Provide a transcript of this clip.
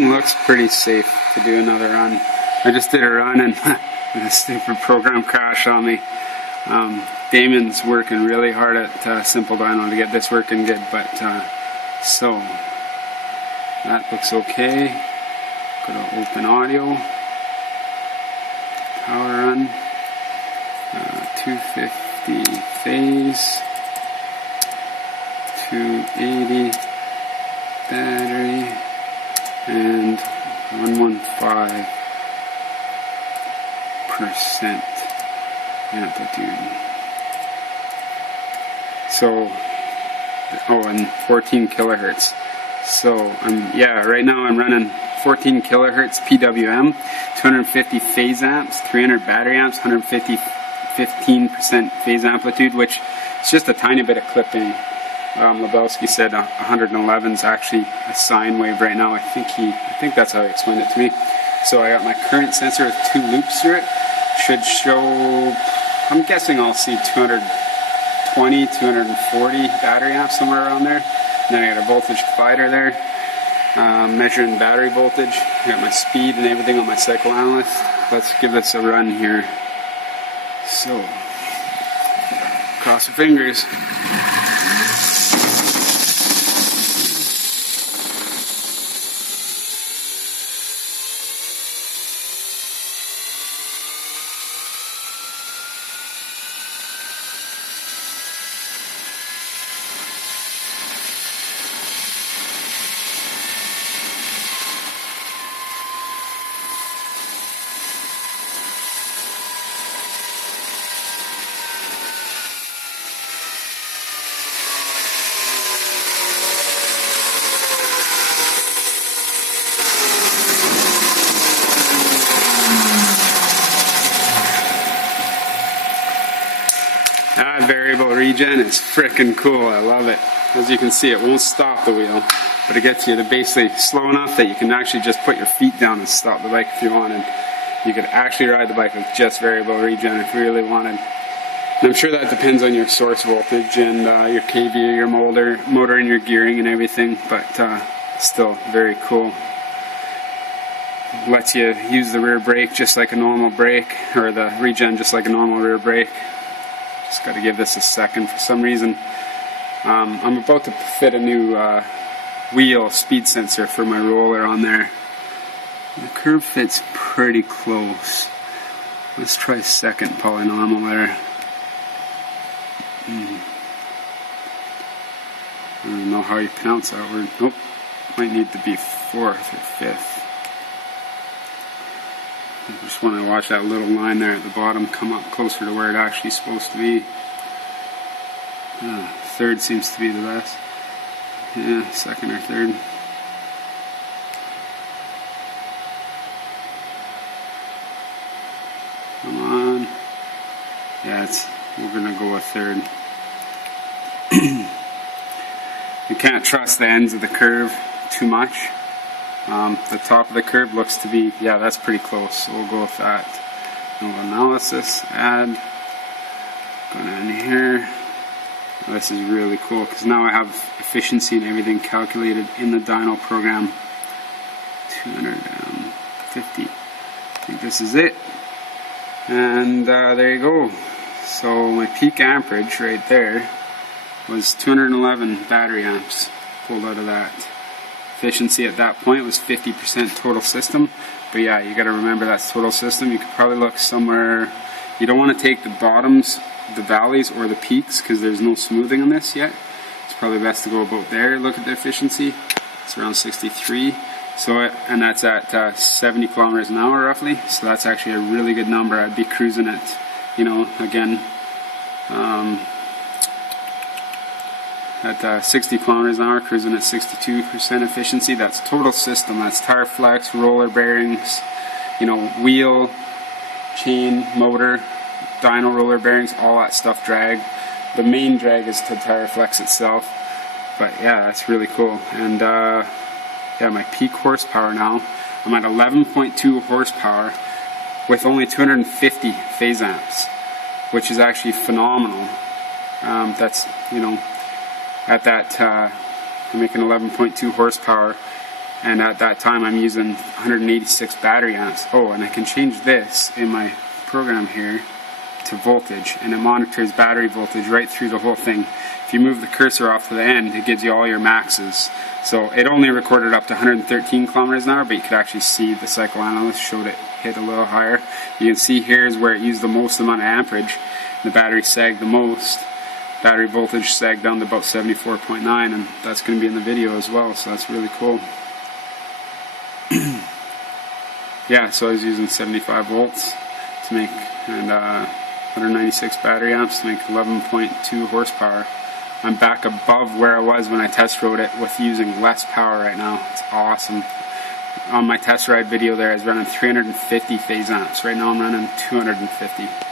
Looks pretty safe to do another run. I just did a run and the stupid program crashed on me. Damon's working really hard at Simple Dyno to get this working good, but so that looks okay. Go to open audio, power run, 250 phase, 280 battery, and 115% amplitude. So, and 14 kilohertz. So right now I'm running 14 kilohertz PWM, 250 phase amps, 300 battery amps, 150 15% phase amplitude, which is just a tiny bit of clipping. Lebowski said 111 is actually a sine wave right now. I think that's how he explained it to me. So I got my current sensor with 2 loops through it. Should show, I'm guessing I'll see 220, 240 battery amps, somewhere around there. And then I got a voltage collider there, measuring battery voltage. I got my speed and everything on my psychoanalyst. Let's give this a run here. So, cross your fingers. That variable regen is freaking cool. I love it. As you can see, it won't stop the wheel, but it gets you to basically slow enough that you can actually just put your feet down and stop the bike if you wanted. You could actually ride the bike with just variable regen if you really wanted. And I'm sure that depends on your source voltage and your kVA, your motor and your gearing and everything, but still very cool. Lets you use the rear brake just like a normal brake, or the regen just like a normal rear brake. Just got to give this a second for some reason. I'm about to fit a new wheel speed sensor for my roller on there. The curve fits pretty close. Let's try second polynomial there. I don't know how you pronounce that word. Nope. Might need to be fourth or fifth. I just want to watch that little line there at the bottom come up closer to where it actually is supposed to be. Third seems to be the best. Yeah, second or third. Come on. Yeah, we're gonna go with third. You can't trust the ends of the curve too much. The top of the curve looks to be, yeah, that's pretty close, so we'll go with that. Node analysis, add, going in here. This is really cool because now I have efficiency and everything calculated in the dyno program. 250. I think this is it. And there you go. So my peak amperage right there was 211 battery amps pulled out of that. Efficiency at that point was 50% total system, but yeah, you got to remember that's total system. You could probably look somewhere. You don't want to take the bottoms, the valleys, or the peaks because there's no smoothing on this yet. It's probably best to go about there. Look at the efficiency. It's around 63. So, and that's at 70 kilometers an hour roughly. So that's actually a really good number. I'd be cruising at, again. At 60 kilometers an hour, cruising at 62% efficiency. That's total system. That's tire flex, roller bearings, wheel, chain, motor, dyno roller bearings, all that stuff drag. The main drag is to tire flex itself. But yeah, that's really cool. And yeah, my peak horsepower now, I'm at 11.2 horsepower with only 250 phase amps, which is actually phenomenal. That's, at that, I'm making 11.2 horsepower and at that time I'm using 186 battery amps. Oh, and I can change this in my program here to voltage, and it monitors battery voltage right through the whole thing. If you move the cursor off to the end, it gives you all your maxes. So it only recorded up to 113 kilometers an hour, but you could actually see the cycle analyst showed it hit a little higher. You can see here is where it used the most amount of amperage. The battery sagged the most. Battery voltage sagged down to about 74.9, and that's going to be in the video as well, so that's really cool. Yeah, so I was using 75 volts to make, and 196 battery amps to make 11.2 horsepower. I'm back above where I was when I test rode it with using less power right now. It's awesome. On my test ride video there, I was running 350 phase amps. Right now I'm running 250.